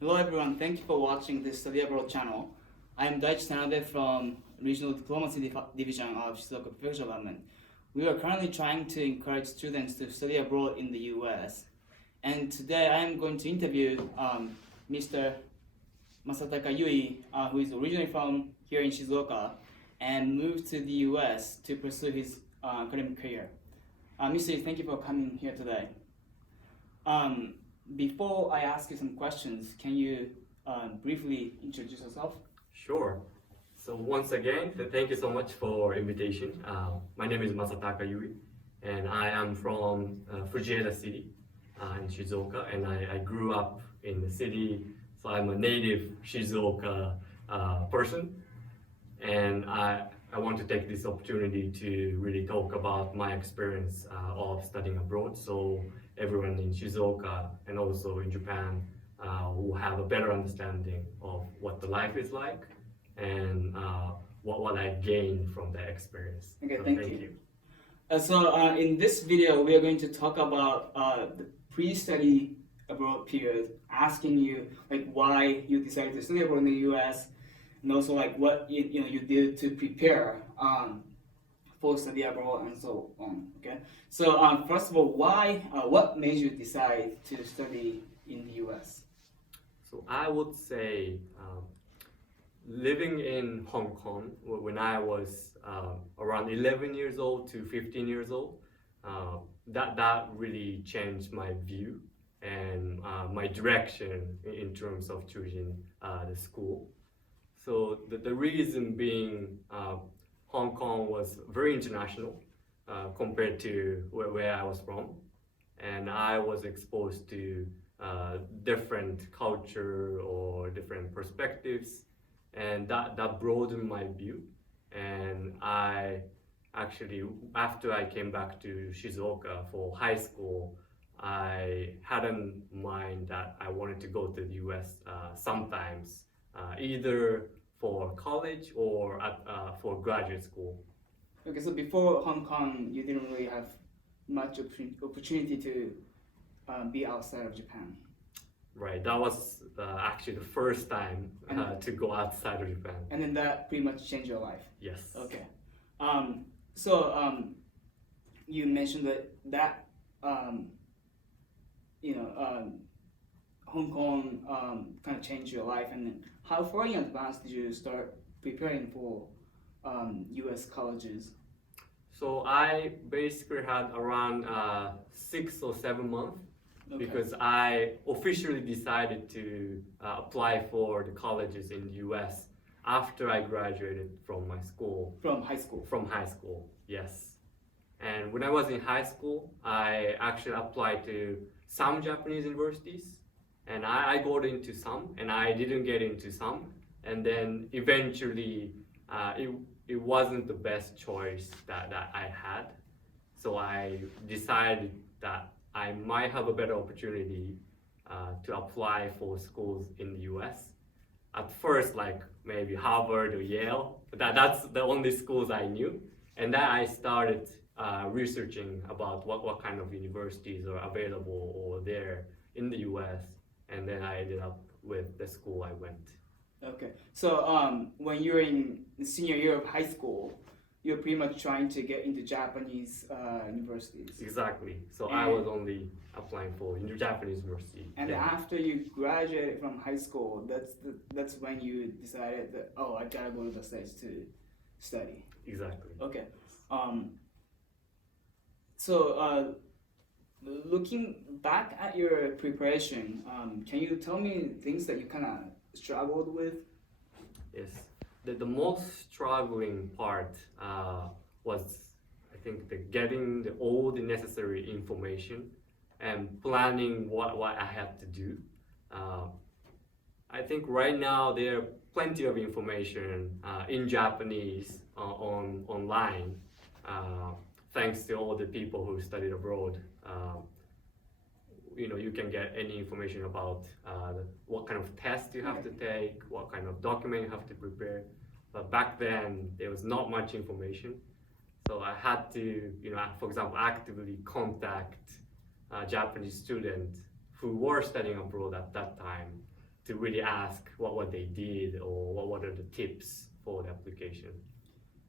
Hello everyone, thank you for watching this Study Abroad channel. I am Daichi Tanabe from Regional Diplomacy Division of Shizuoka Prefecture Government. We are currently trying to encourage students to study abroad in the US. And today I am going to interview Mr. Masataka Yui, who is originally from here in Shizuoka and moved to the US to pursue his academic career. Mr. Yui, thank you for coming here today. Before I ask you some questions, can you briefly introduce yourself? Sure. So once again, thank you so much for invitation. My name is Masataka Yui, and I am from Fujieda City in Shizuoka, and I grew up in the city, so I'm a native Shizuoka person, and I want to take this opportunity to really talk about my experience of studying abroad, so everyone in Shizuoka and also in Japan will have a better understanding of what the life is like and what I gained from that experience. Okay, so thank you. In this video, we are going to talk about the pre-study abroad period, asking you like why you decided to study abroad in the US, and also like what you did to prepare for study abroad and so on. Okay. So first of all, what made you decide to study in the US? So I would say living in Hong Kong when I was around 11 years old to 15 years old, that really changed my view and my direction in terms of choosing the school. So the reason being Hong Kong was very international compared to where I was from, and I was exposed to different culture or different perspectives, and that broadened my view. And I actually, after I came back to Shizuoka for high school, I had in mind that I wanted to go to the US sometimes, either for college or for graduate school. Okay, so before Hong Kong, you didn't really have much opportunity to be outside of Japan. Right, that was actually the first time to go outside of Japan. And then that pretty much changed your life. Yes. Okay. You mentioned that Hong Kong kind of changed your life, and then how far in advance did you start preparing for U.S. colleges? So I basically had around 6 or 7 months, okay, because I officially decided to apply for the colleges in the U.S. after I graduated from my school. From high school? From high school, yes. And when I was in high school, I actually applied to some Japanese universities, and I got into some, and I didn't get into some, and then eventually it wasn't the best choice that I had, so I decided that I might have a better opportunity to apply for schools in the US. At first, like maybe Harvard or Yale, that's the only schools I knew, and then I started researching about what kind of universities are available or there in the US, and then I ended up with the school I went. Okay, so when you were in the senior year of high school, you're pretty much trying to get into Japanese universities. Exactly. So I was only applying for Japanese university. And after you graduated from high school, that's when you decided that, oh, I gotta go to the States to study. Exactly. Okay. Looking back at your preparation, can you tell me things that you kind of struggled with? Yes. The most struggling part was, I think, getting all the necessary information and planning what I had to do. I think right now there are plenty of information in Japanese online, thanks to all the people who studied abroad. You can get any information about what kind of test you have to take, what kind of document you have to prepare. But back then, there was not much information. So I had to, for example, actively contact Japanese students who were studying abroad at that time to really ask what they did or what are the tips for the application.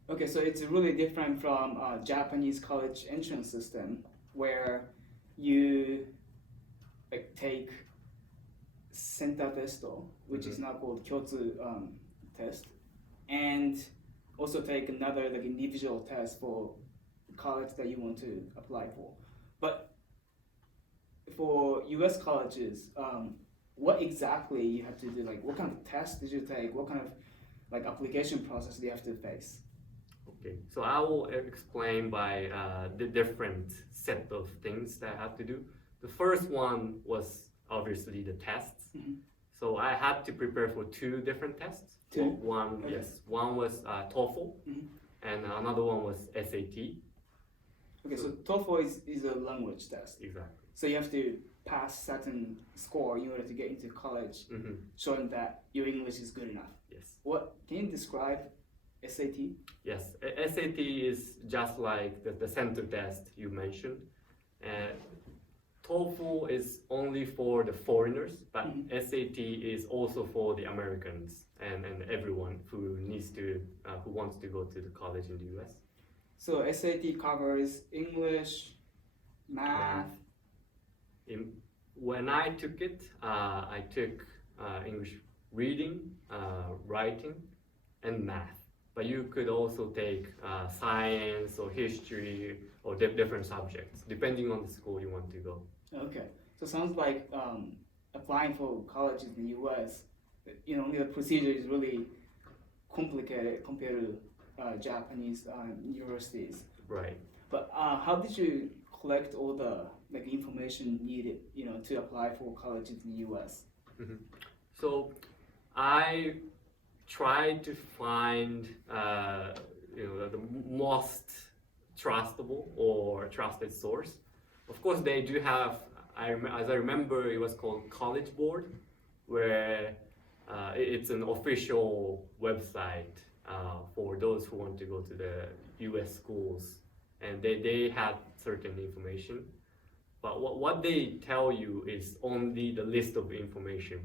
Okay, so it's really different from Japanese college entrance system where you like take senta testo, which is now called kyotsu test, and also take another like individual test for college that you want to apply for. But for US colleges, what exactly you have to do? Like, what kind of tests did you take? What kind of like application process do you have to face? Okay, so I will explain by the different set of things that I had to do. The first one was obviously the tests. So I had to prepare for two different tests. Two? One, Okay. yes, one was TOEFL, and another one was SAT. Okay, so TOEFL is a language test. Exactly. So you have to pass certain score in order to get into college, showing that your English is good enough. Yes. What can you describe SAT? Yes, SAT is just like the center test you mentioned. TOEFL is only for the foreigners, but SAT is also for the Americans and everyone who wants to go to the college in the US. So SAT covers English, math. When I took it, I took English reading, writing, and math. But you could also take science or history or different subjects, depending on the school you want to go. Okay, so sounds like applying for colleges in the US, the procedure is really complicated compared to Japanese universities. Right. But how did you collect all the information needed, to apply for colleges in the US? So I tried to find the most trustable or trusted source. Of course, they do have. As I remember, it was called College Board, where it's an official website for those who want to go to the U.S. schools, and they had certain information. But what they tell you is only the list of information,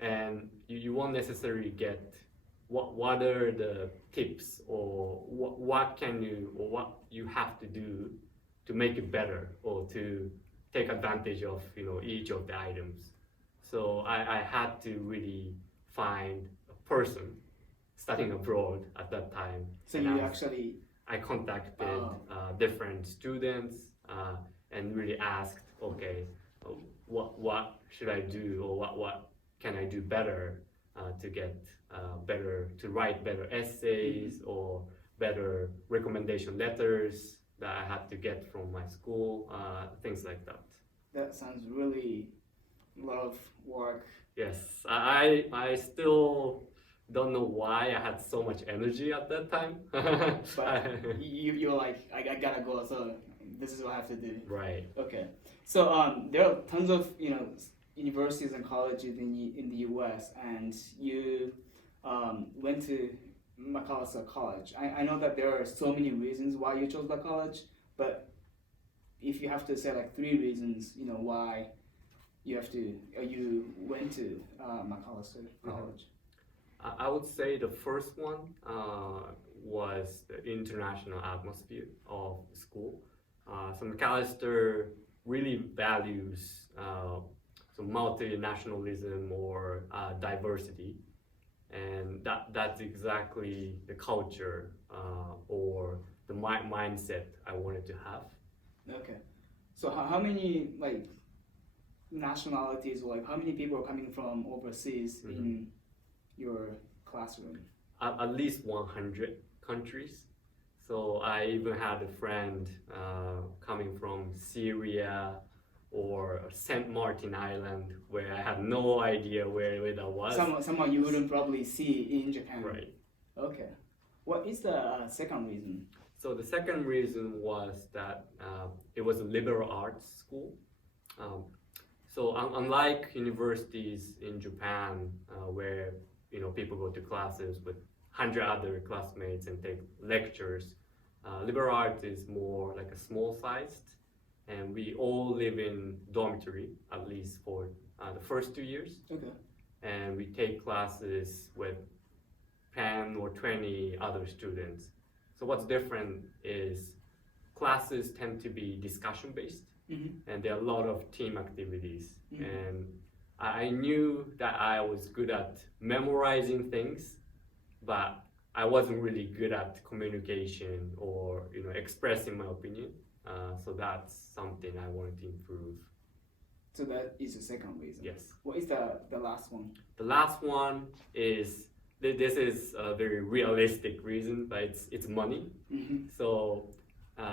and you won't necessarily get what are the tips or what you have to do to make it better or to take advantage of each of the items. So I had to really find a person studying abroad at that time. So and you actually I contacted different students and really asked, okay, what should I do or what can I do better to get to write better essays or better recommendation letters that I had to get from my school, things like that. That sounds really a lot of work. Yes, I still don't know why I had so much energy at that time. But you're like, I gotta go, so this is what I have to do. Right. Okay. So there are tons of universities and colleges in the US, and you went to Macalester College. I know that there are so many reasons why you chose that college, but if you have to say like 3 reasons, why you went to Macalester College. I would say the first one was the international atmosphere of the school. So Macalester really values some multinationalism or diversity, and that's exactly the culture or the mindset I wanted to have. Okay, so how many nationalities or how many people are coming from overseas in your classroom? At least 100 countries. So I even had a friend coming from Syria or St. Martin Island, where I had no idea where that was. Someone you wouldn't probably see in Japan. Right. Okay. What is the second reason? So the second reason was that it was a liberal arts school. So unlike universities in Japan, where people go to classes with 100 other classmates and take lectures, liberal arts is more like a small sized, and we all live in dormitory, at least for the first 2 years, Okay. and we take classes with 10 or 20 other students. So what's different is classes tend to be discussion based, and there are a lot of team activities. And I knew that I was good at memorizing things, but I wasn't really good at communication or expressing my opinion. So that's something I wanted to improve. So that is the second reason. Yes. What is the last one? The last one is this is a very realistic reason, but it's money. So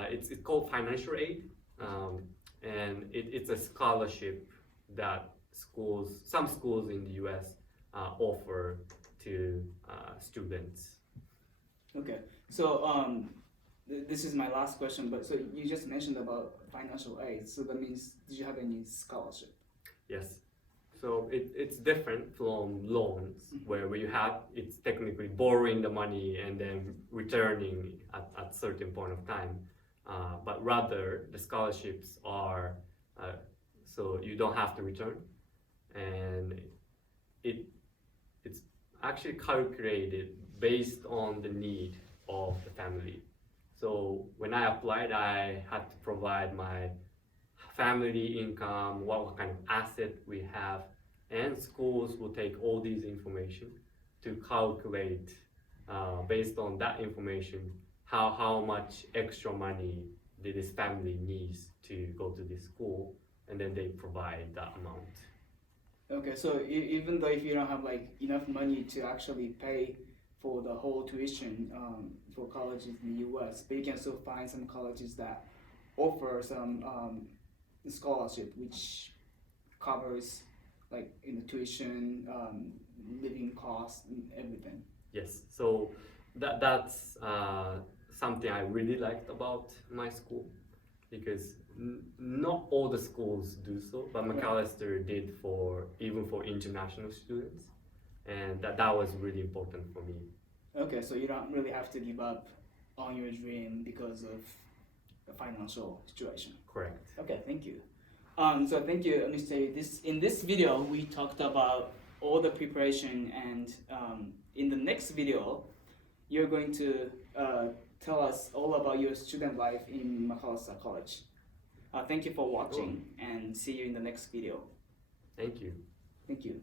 it's called financial aid, and it's a scholarship that some schools in the U.S. Offer to students. Okay. So this is my last question. But so you just mentioned about financial aid. So that means, did you have any scholarship? Yes. So it's different from loans, where it's technically borrowing the money and then returning at certain point of time. But rather, the scholarships are so you don't have to return, and it's actually calculated based on the need of the family. So when I applied, I had to provide my family income, what kind of asset we have, and schools will take all these information to calculate based on that information how much extra money this family needs to go to this school, and then they provide that amount. Okay, so even though if you don't have like enough money to actually pay for the whole tuition for colleges in the U.S., but you can still find some colleges that offer some scholarship which covers like tuition, living costs, and everything. Yes, so that's something I really liked about my school, because not all the schools do so, but Macalester did even for international students, and that was really important for me. Okay, so you don't really have to give up on your dream because of the financial situation. Correct. Okay, thank you. So thank you, Mr. In this video, we talked about all the preparation, and in the next video, you're going to tell us all about your student life in Macalester College. Thank you for watching, and see you in the next video. Thank you. Thank you.